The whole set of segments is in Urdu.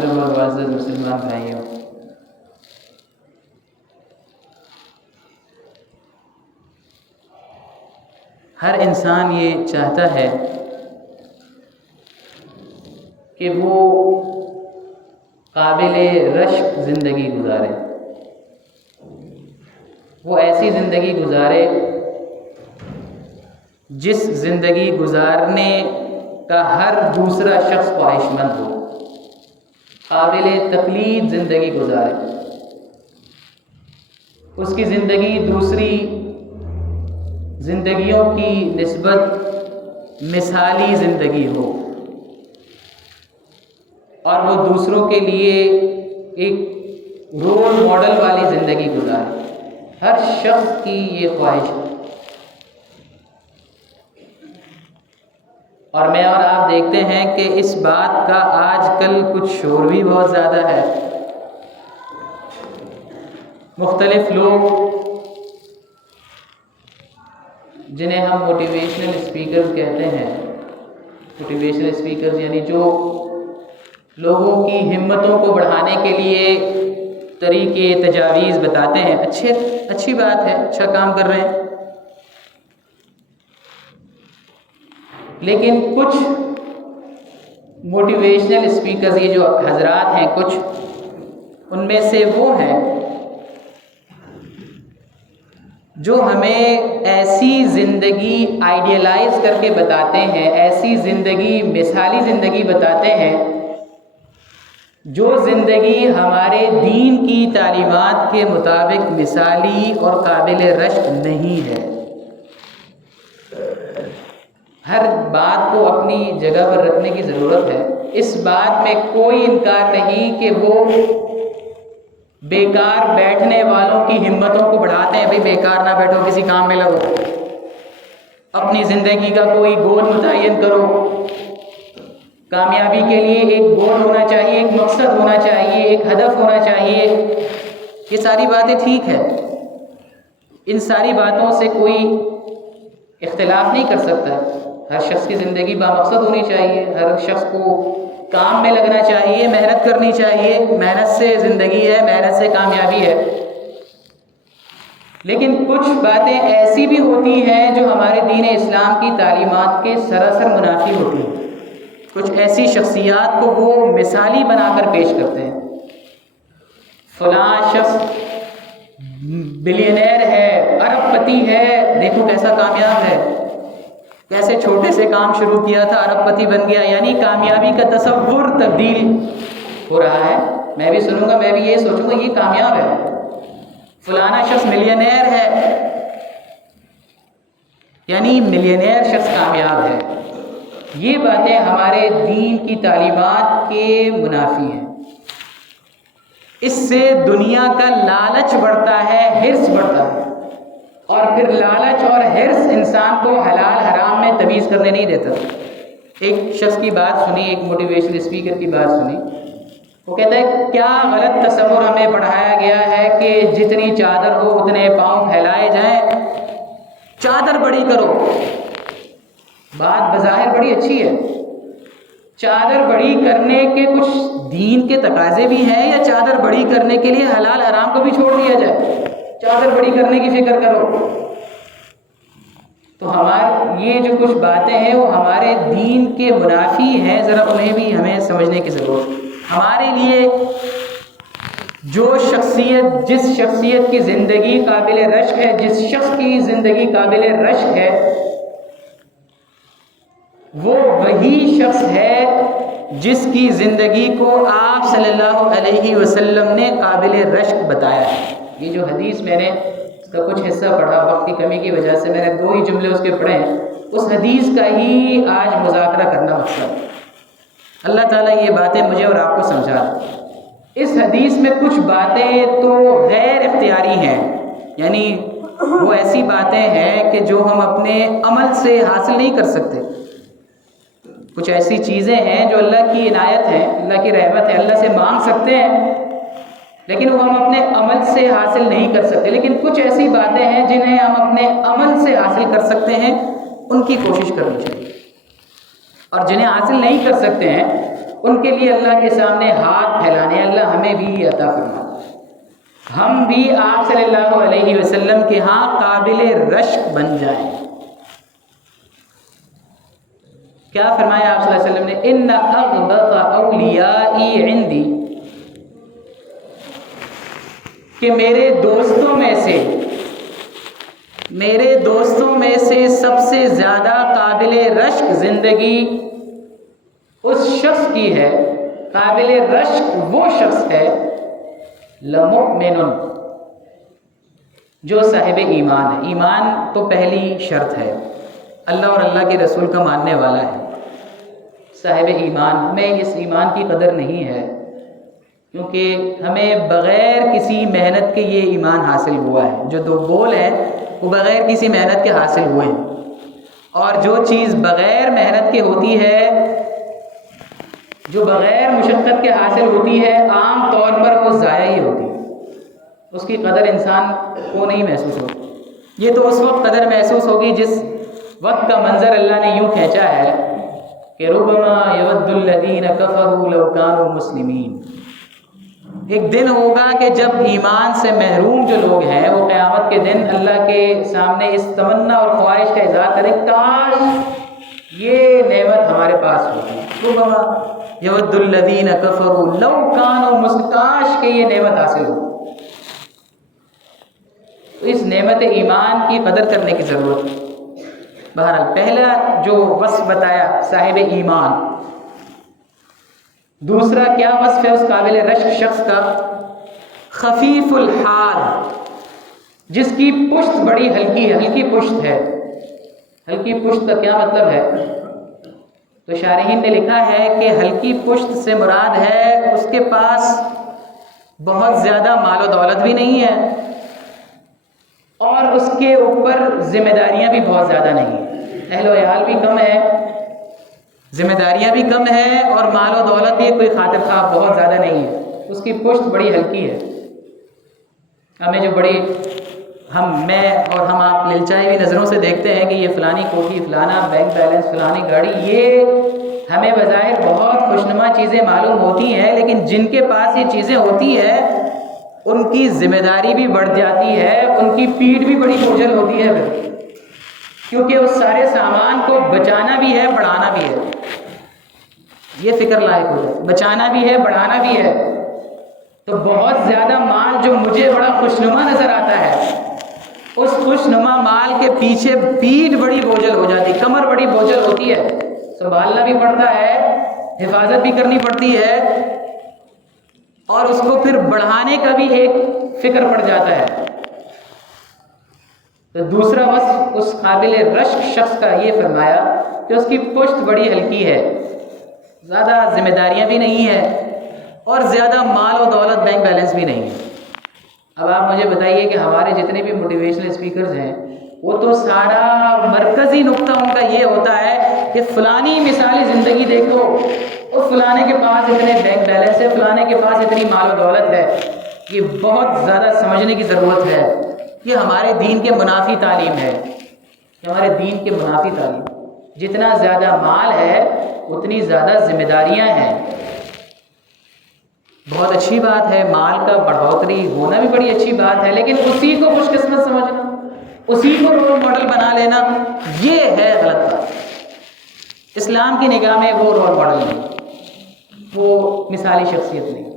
محترم اور معزز مسلمان بھائیوں، ہر انسان یہ چاہتا ہے کہ وہ قابل رشک زندگی گزارے، وہ ایسی زندگی گزارے جس زندگی گزارنے کا ہر دوسرا شخص خواہش مند ہو، قابل تقلید زندگی گزارے، اس کی زندگی دوسری زندگیوں کی نسبت مثالی زندگی ہو اور وہ دوسروں کے لیے ایک رول ماڈل والی زندگی گزارے۔ ہر شخص کی یہ خواہش ہے، اور میں اور آپ دیکھتے ہیں کہ اس بات کا آج کل کچھ شور بھی بہت زیادہ ہے۔ مختلف لوگ جنہیں ہم موٹیویشنل اسپیکرز کہتے ہیں، موٹیویشنل اسپیکرز یعنی جو لوگوں کی ہمتوں کو بڑھانے کے لیے طریقے تجاویز بتاتے ہیں، اچھی بات ہے، اچھا کام کر رہے ہیں، لیکن کچھ موٹیویشنل اسپیکرز یہ جو حضرات ہیں، کچھ ان میں سے وہ ہیں جو ہمیں ایسی زندگی آئیڈیلائز کر کے بتاتے ہیں، ایسی زندگی مثالی زندگی بتاتے ہیں جو زندگی ہمارے دین کی تعلیمات کے مطابق مثالی اور قابل رشک نہیں ہے۔ ہر بات کو اپنی جگہ پر رکھنے کی ضرورت ہے۔ اس بات میں کوئی انکار نہیں کہ وہ بیکار بیٹھنے والوں کی ہمتوں کو بڑھاتے ہیں۔ بھئی بیکار نہ بیٹھو، کسی کام میں لگو، اپنی زندگی کا کوئی گول متعین کرو۔ کامیابی کے لیے ایک گول ہونا چاہیے، ایک مقصد ہونا چاہیے، ایک ہدف ہونا چاہیے۔ یہ ساری باتیں ٹھیک ہے، ان ساری باتوں سے کوئی اختلاف نہیں کر سکتا۔ ہر شخص کی زندگی بامقصد ہونی چاہیے، ہر شخص کو کام میں لگنا چاہیے، محنت کرنی چاہیے، محنت سے زندگی ہے، محنت سے کامیابی ہے۔ لیکن کچھ باتیں ایسی بھی ہوتی ہیں جو ہمارے دین اسلام کی تعلیمات کے سراسر منافی ہوتی ہیں۔ کچھ ایسی شخصیات کو وہ مثالی بنا کر پیش کرتے ہیں، فلاں شخص بلینئر ہے، ارب پتی ہے، دیکھو کیسا کامیاب ہے، کیسے چھوٹے سے کام شروع کیا تھا، ارب پتی بن گیا۔ یعنی کامیابی کا تصور تبدیل ہو رہا ہے۔ میں بھی سنوں گا، میں بھی یہ سوچوں گا یہ کامیاب ہے، فلانا شخص ملینئر ہے، یعنی ملینئر شخص کامیاب ہے۔ یہ باتیں ہمارے دین کی تعلیمات کے منافی ہیں۔ اس سے دنیا کا لالچ بڑھتا ہے، حرص بڑھتا ہے، اور پھر لالچ اور حرص انسان کو حلال حرام میں تمیز کرنے نہیں دیتا۔ ایک شخص کی بات سنی، ایک موٹیویشنل اسپیکر کی بات سنی، وہ کہتا ہے کیا غلط تصور ہمیں پڑھایا گیا ہے کہ جتنی چادر ہو اتنے پاؤں پھیلائے جائیں، چادر بڑی کرو۔ بات بظاہر بڑی اچھی ہے، چادر بڑی کرنے کے کچھ دین کے تقاضے بھی ہیں، یا چادر بڑی کرنے کے لیے حلال حرام کو بھی چھوڑ دیا جائے؟ چادر بڑی کرنے کی فکر کرو۔ تو یہ جو کچھ باتیں ہیں وہ ہمارے دین کے منافی ہیں، ذرا انہیں بھی ہمیں سمجھنے کی ضرورت ہے۔ ہمارے لیے جس شخصیت کی زندگی قابل رشک ہے، جس شخص کی زندگی قابل رشک ہے، وہ وہی شخص ہے جس کی زندگی کو آپ صلی اللہ علیہ وسلم نے قابل رشک بتایا ہے۔ یہ جو حدیث میں نے اس کا کچھ حصہ پڑھا، وقت کی کمی کی وجہ سے میں نے 2 ہی جملے اس کے پڑھے ہیں، اس حدیث کا ہی آج مذاکرہ کرنا مقصد۔ اللہ تعالیٰ یہ باتیں مجھے اور آپ کو سمجھا دے۔ اس حدیث میں کچھ باتیں تو غیر اختیاری ہیں، یعنی وہ ایسی باتیں ہیں کہ جو ہم اپنے عمل سے حاصل نہیں کر سکتے۔ کچھ ایسی چیزیں ہیں جو اللہ کی عنایت ہے، اللہ کی رحمت ہے، اللہ سے مانگ سکتے ہیں، لیکن وہ ہم اپنے عمل سے حاصل نہیں کر سکتے۔ لیکن کچھ ایسی باتیں ہیں جنہیں ہم اپنے عمل سے حاصل کر سکتے ہیں، ان کی کوشش کرنی چاہیے، اور جنہیں حاصل نہیں کر سکتے ہیں ان کے لیے اللہ کے سامنے ہاتھ پھیلانے، اللہ ہمیں بھی عطا فرما، ہم بھی آپ صلی اللہ علیہ وسلم کے ہاں قابل رشک بن جائیں۔ کیا فرمایا آپ صلی اللہ علیہ وسلم نے؟ ان اغبط اولیائی عندی، کہ میرے دوستوں میں سے سب سے زیادہ قابل رشک زندگی اس شخص کی ہے، قابل رشک وہ شخص ہے لمؤمن، جو صاحب ایمان ہے۔ ایمان تو پہلی شرط ہے، اللہ اور اللہ کے رسول کا ماننے والا ہے، صاحب ایمان۔ ہمیں اس ایمان کی قدر نہیں ہے، کیونکہ ہمیں بغیر کسی محنت کے یہ ایمان حاصل ہوا ہے۔ جو دو بول ہیں وہ بغیر کسی محنت کے حاصل ہوئے ہیں، اور جو چیز بغیر محنت کے ہوتی ہے، جو بغیر مشقت کے حاصل ہوتی ہے، عام طور پر وہ ضائع ہی ہوتی ہے، اس کی قدر انسان کو نہیں محسوس ہوتی۔ یہ تو اس وقت قدر محسوس ہوگی جس وقت کا منظر اللہ نے یوں کھینچا ہے کہ ربما یود الذین کفروا لو کانوا مسلمین۔ ایک دن ہوگا کہ جب ایمان سے محروم جو لوگ ہیں وہ قیامت کے دن اللہ کے سامنے اس تمنا اور خواہش کا اظہار کریں، کاش یہ نعمت ہمارے پاس ہوتی، ربما یود الذین کفروا لو کانوا مسلمین، کاش کہ یہ نعمت حاصل ہو۔ تو اس نعمت ایمان کی قدر کرنے کی ضرورت ہے۔ بہرحال پہلا جو وصف بتایا صاحب ایمان، دوسرا کیا وصف ہے اس قابل رشک شخص کا؟ خفیف الحال، جس کی پشت بڑی ہلکی ہے، ہلکی پشت ہے۔ ہلکی پشت کا کیا مطلب ہے؟ تو شارحین نے لکھا ہے کہ ہلکی پشت سے مراد ہے اس کے پاس بہت زیادہ مال و دولت بھی نہیں ہے، اور اس کے اوپر ذمہ داریاں بھی بہت زیادہ نہیں ہیں، اہل و عیال بھی کم ہے، ذمہ داریاں بھی کم ہے، اور مال و دولت بھی کوئی خاطر خواہ بہت زیادہ نہیں ہے، اس کی پشت بڑی ہلکی ہے۔ ہمیں جو بڑی میں اور ہم آپ للچائی ہوئی نظروں سے دیکھتے ہیں کہ یہ فلانی کوٹھی، فلانا بینک بیلنس، فلانی گاڑی، یہ ہمیں بظاہر بہت خوشنما چیزیں معلوم ہوتی ہیں، لیکن جن کے پاس یہ چیزیں ہوتی ہیں ان کی ذمہ داری بھی بڑھ جاتی ہے، ان کی پیٹھ بھی بڑی بوجھل ہوتی ہے، کیونکہ اس سارے سامان کو بچانا بھی ہے، بڑھانا بھی ہے۔ یہ فکر لائق ہو جائے، بچانا بھی ہے، بڑھانا بھی ہے۔ تو بہت زیادہ مال جو مجھے بڑا خوشنما نظر آتا ہے، اس خوشنما مال کے پیچھے پیٹھ بڑی بوجھل ہو جاتی، کمر بڑی بوجھل ہوتی ہے، سنبھالنا بھی پڑتا ہے، حفاظت بھی کرنی پڑتی ہے، اور اس کو پھر بڑھانے کا بھی ایک فکر پڑ جاتا ہے۔ تو دوسرا وصف اس قابل رشک شخص کا یہ فرمایا کہ اس کی پشت بڑی ہلکی ہے، زیادہ ذمہ داریاں بھی نہیں ہے، اور زیادہ مال و دولت بینک بیلنس بھی نہیں ہے۔ اب آپ مجھے بتائیے کہ ہمارے جتنے بھی موٹیویشنل اسپیکرز ہیں وہ تو سارا مرکزی نقطہ ان کا یہ ہوتا ہے کہ فلانی مثالی زندگی دیکھو، اور فلانے کے پاس اتنے بینک بیلنس ہے، فلانے کے پاس اتنی مال و دولت ہے۔ یہ بہت زیادہ سمجھنے کی ضرورت ہے، یہ ہمارے دین کے منافی تعلیم ہے، یہ ہمارے دین کے منافی تعلیم۔ جتنا زیادہ مال ہے اتنی زیادہ ذمہ داریاں ہیں۔ بہت اچھی بات ہے، مال کا بڑھوتری ہونا بھی بڑی اچھی بات ہے، لیکن اسی کو خوش قسمت سمجھنا، اسی کو رول ماڈل بنا لینا، یہ ہے غلط بات۔ اسلام کی نگاہ میں وہ رول ماڈل نہیں، وہ مثالی شخصیت نہیں۔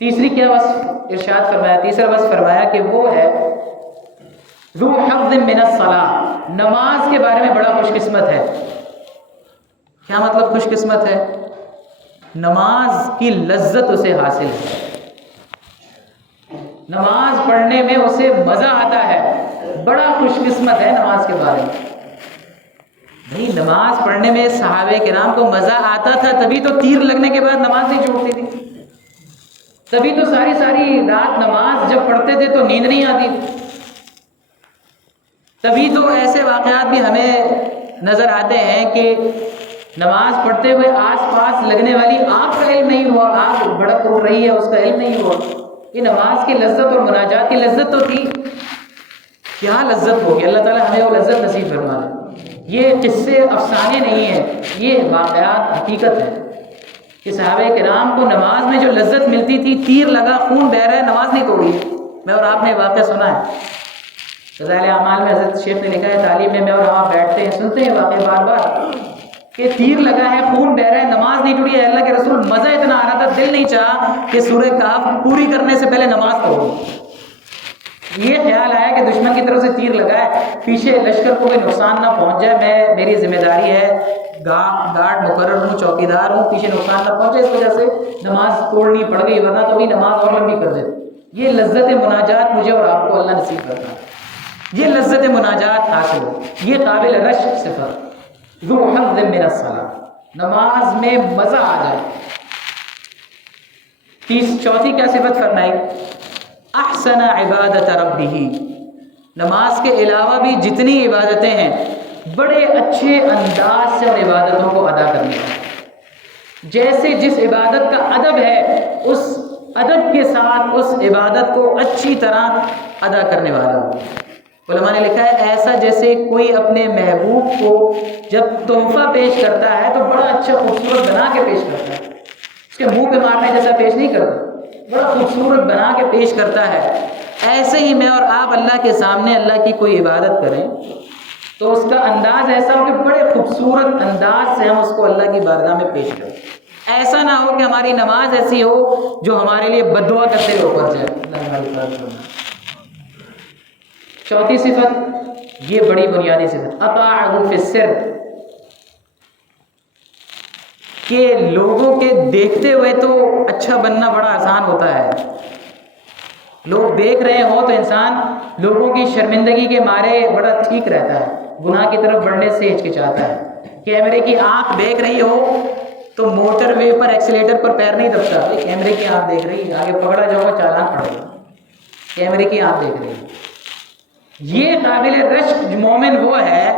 تیسری کیا وصف ارشاد فرمایا؟ تیسرا وصف فرمایا کہ وہ ہے ذو حظ من الصلاۃ، نماز کے بارے میں بڑا خوش قسمت ہے۔ کیا مطلب خوش قسمت ہے؟ نماز کی لذت اسے حاصل ہے، نماز پڑھنے میں اسے مزہ آتا ہے، بڑا خوش قسمت ہے نماز کے بارے میں۔ بھائی نماز پڑھنے میں صحابہ کرام کو مزہ آتا تھا، تبھی تو تیر لگنے کے بعد نماز نہیں چھوڑتی تھی، تبھی تو ساری رات نماز جب پڑھتے تھے تو نیند نہیں آتی تھی، تبھی تو ایسے واقعات بھی ہمیں نظر آتے ہیں کہ نماز پڑھتے ہوئے آس پاس لگنے والی آنکھ کا علم نہیں ہوا، آنکھ بھڑک اٹھ رہی ہے اس کا علم نہیں ہوا۔ یہ نماز کی لذت اور مناجات کی لذت تو تھی، کیا لذت ہوگی، اللہ تعالیٰ ہمیں وہ لذت نصیب فرما دے۔ یہ قصے افسانے نہیں ہیں، یہ واقعات حقیقت ہیں۔ کہ صحابہ کرام کو نماز میں جو لذت ملتی تھی، تیر لگا، خون بہ رہا ہے، نماز نہیں توڑی. میں اور آپ نے واقعہ سنا ہے، فضائل اعمال میں حضرت شیخ نے لکھا ہے، تعلیم میں اور آپ بیٹھتے ہیں سنتے ہیں واقعہ بار بار کہ تیر لگا ہے، خون بہ رہا ہے، نماز نہیں ٹوٹی ہے. اللہ کے رسول مزہ اتنا آ رہا تھا، دل نہیں چاہا کہ سورہ کہف پوری کرنے سے پہلے نماز پڑھو. یہ خیال آیا کہ دشمن کی طرف سے تیر لگا ہے، پیچھے لشکر کو کوئی نقصان نہ پہنچ جائے، میری ذمہ داری ہے، گارڈ مقرر ہوں، چوکیدار ہوں، پیچھے نقصان نہ پہنچے، اس وجہ سے نماز توڑنی پڑ گئی، ورنہ تو بھی نماز اور لمبی کر دیتے. یہ لذت مناجات مجھے اور آپ کو اللہ نصیب کرتا ہے، یہ لذت مناجات حاصل ہو، یہ قابل رشک صفت ذو حظ من الصلاۃ، نماز میں مزہ آ جائے. چوتھی کیا صفت فرمائی؟ احسن عبادت ربہ، نماز کے علاوہ بھی جتنی عبادتیں ہیں بڑے اچھے انداز سے ان عبادتوں کو ادا کرنی ہے. جیسے جس عبادت کا ادب ہے اس ادب کے ساتھ اس عبادت کو اچھی طرح ادا کرنے والا ہو. علماء نے لکھا ہے ایسا جیسے کوئی اپنے محبوب کو جب تحفہ پیش کرتا ہے تو بڑا اچھا خوبصورت بنا کے پیش کرتا ہے، اس کے منہ پہ مارنے جیسا پیش نہیں کرتا، بڑا خوبصورت بنا کے پیش کرتا ہے. ایسے ہی میں اور آپ اللہ کے سامنے اللہ کی کوئی عبادت کریں تو اس کا انداز ایسا ہو کہ بڑے خوبصورت انداز سے ہم اس کو اللہ کی بارگاہ میں پیش کریں. ایسا نہ ہو کہ ہماری نماز ایسی ہو جو ہمارے لیے بد دعا کرتے ہوئے اوپر جائے. چوتھی صفت، یہ بڑی بنیادی صفت، اطاعہ فی السر، کہ لوگوں کے دیکھتے ہوئے تو اچھا بننا بڑا آسان ہوتا ہے. لوگ دیکھ رہے ہوں تو انسان لوگوں کی شرمندگی کے مارے بڑا ٹھیک رہتا ہے، گناہ کی طرف بڑھنے سے ہچکچاتا ہے. کیمرے کی آنکھ دیکھ رہی ہو تو موٹر وے پر ایکسیلیٹر پر پیر نہیں دبتا، کیمرے کی آنکھ دیکھ رہی ہے، آگے پکڑا جاؤ گا چالان پڑے گا، کیمرے کی آنکھ دیکھ رہی ہے. یہ قابل رشک مومن وہ ہے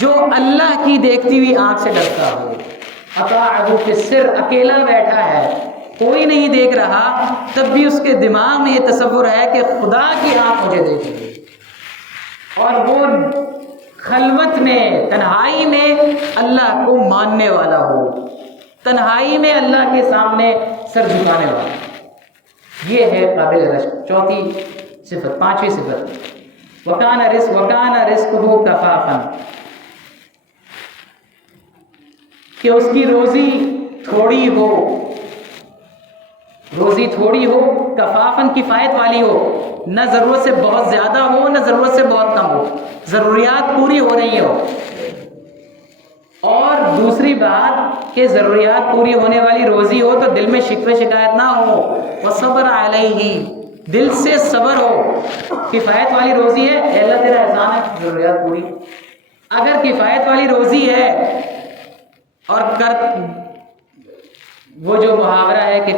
جو اللہ کی دیکھتی ہوئی آنکھ سے ڈرتا ہو. اطاعہ فی السر، اکیلا بیٹھا ہے، کوئی نہیں دیکھ رہا، تب بھی اس کے دماغ میں یہ تصور ہے کہ خدا کی آنکھ مجھے دیکھ رہی ہے، اور وہ خلوت میں تنہائی میں اللہ کو ماننے والا ہو، تنہائی میں اللہ کے سامنے سر جھکانے والا. یہ ہے قابل رشک. چوتھی صفت. پانچویں صفت، وکان رزقہ کفافا، کہ اس کی روزی تھوڑی ہو، روزی تھوڑی ہو، کفافن کفایت والی ہو، نہ ضرورت سے بہت زیادہ ہو نہ ضرورت سے بہت کم ہو، ضروریات پوری ہو رہی ہو. اور دوسری بات کہ ضروریات پوری ہونے والی روزی ہو تو دل میں شکوے شکایت نہ ہو، وصبر علیہ، دل سے صبر ہو. کفایت والی روزی ہے، اے اللہ تیرا احسان ہے، ضروریات پوری. اگر کفایت والی روزی ہے اور وہ جو محاورہ ہے کہ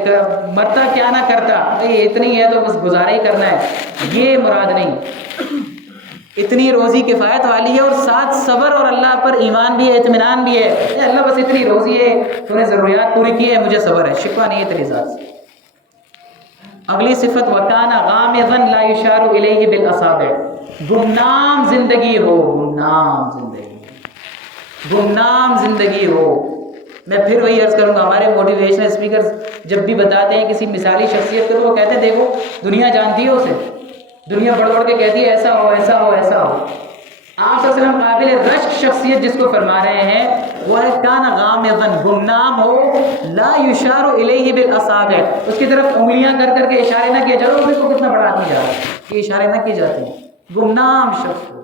مرتا کیا نہ کرتا، اتنی ہے تو بس گزارا ہی کرنا ہے، یہ مراد نہیں. اتنی روزی کفایت والی ہے اور ساتھ صبر اور اللہ پر ایمان بھی ہے، اطمینان بھی ہے. اے اللہ بس اتنی روزی ہے، تو نے ضروریات پوری کی ہے، مجھے صبر ہے، شکوہ نہیں ہے تیری ذات سے. اگلی صفت، وَكَانَ غَامِضًا لَا يُشَارُ إِلَيْهِ بِالْأَصَابِعِ، گمنام زندگی ہو، گمنام زندگی، گمنام زندگی ہو. میں پھر وہی عرض کروں گا، ہمارے موٹیویشنل اسپیکر جب بھی بتاتے ہیں کسی مثالی شخصیت کو تو وہ کہتے ہیں دیکھو دنیا جانتی ہے اسے، دنیا بڑھ بڑھ کے کہتی ہے ایسا ہو ایسا ہو ایسا ہو. آپ صلی اللہ علیہ وسلم قابل رشک شخصیت جس کو فرما رہے ہیں وہ ہے کان غامضاً، گمنام ہو، لا یشار الیہ بالاصابع، اس کی طرف انگلیاں کر کر کے اشارے نہ کیے جاؤ، دیکھو کتنا بڑا آدمی جا رہا ہے، یہ اشارے نہ کیے جاتے ہیں. گمنام شخص ہو.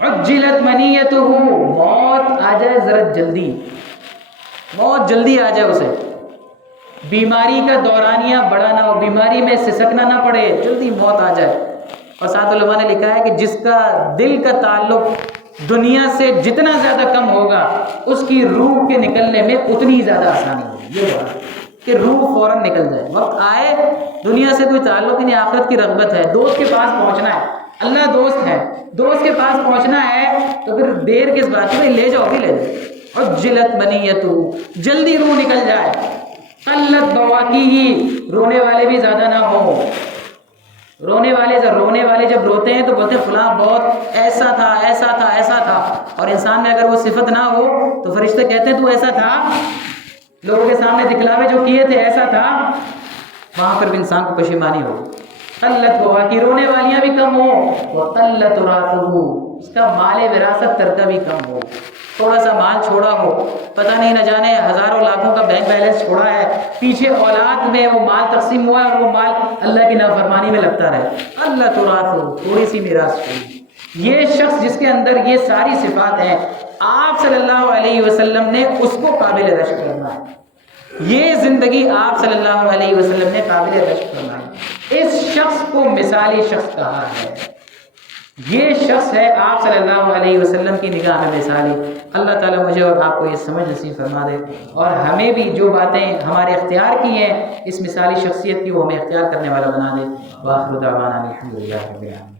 عجلت منیتہ، موت آ جائے ذرا جلدی، موت جلدی آ جائے اسے، بیماری کا دورانیہ بڑا نہ ہو، بیماری میں سسکنا نہ پڑے، جلدی موت آ جائے. اور ساتھ علماء نے لکھا ہے کہ جس کا دل کا تعلق دنیا سے جتنا زیادہ کم ہوگا اس کی روح کے نکلنے میں اتنی زیادہ آسانی ہوگی. یہ بات کہ روح فوراً نکل جائے، وقت آئے دنیا سے کوئی تعلق نہیں، آخرت کی رغبت ہے، دوست کے پاس پہنچنا ہے، اللہ دوست ہے، دوست کے پاس پہنچنا ہے تو پھر دیر کس بات کی، لے جاؤ بھی لے جاؤ. عجلت منیتہ، جلدی روح نکل جائے. قلت بواکیہ، رونے والے بھی زیادہ نہ ہو. رونے والے جب روتے ہیں تو بولتے ہیں فلاں بہت ایسا تھا ایسا تھا ایسا تھا، اور انسان میں اگر وہ صفت نہ ہو تو فرشتے کہتے ہیں تو ایسا تھا لوگوں کے سامنے دکھلاوے جو کیے تھے ایسا تھا، وہاں پر بھی انسان کو پشیمانی ہو، قلت ہوا کہ رونے والیاں بھی کم ہو، وقلت راسبو، اس کا مال وراثت ترکہ بھی کم ہو، تھوڑا سا مال چھوڑا ہو، پتہ نہیں نہ جانے ہزاروں لاکھوں کا بینک بیلنس چھوڑا ہے، پیچھے اولاد میں وہ مال تقسیم ہوا اور وہ مال اللہ کی نافرمانی میں لگتا رہے، اللہ تراثو، تھوڑی سی میراث چھوڑی۔ یہ شخص جس کے اندر یہ ساری صفات ہیں، آپ صلی اللہ علیہ وسلم نے اس کو قابل رشک کرنا ہے، یہ زندگی آپ صلی اللہ علیہ وسلم نے قابل رشک کرنا ہے، اس شخص کو مثالی شخص کہا ہے، یہ شخص ہے آپ صلی اللہ علیہ وسلم کی نگاہ میں مثالی۔ اللہ تعالیٰ مجھے اور آپ کو یہ سمجھ نصیب فرما دے، اور ہمیں بھی جو باتیں ہمارے اختیار کی ہیں اس مثالی شخصیت کی، وہ ہمیں اختیار کرنے والا بنا دے۔ وآخر دعوانا الحمدللہ رب العالمین۔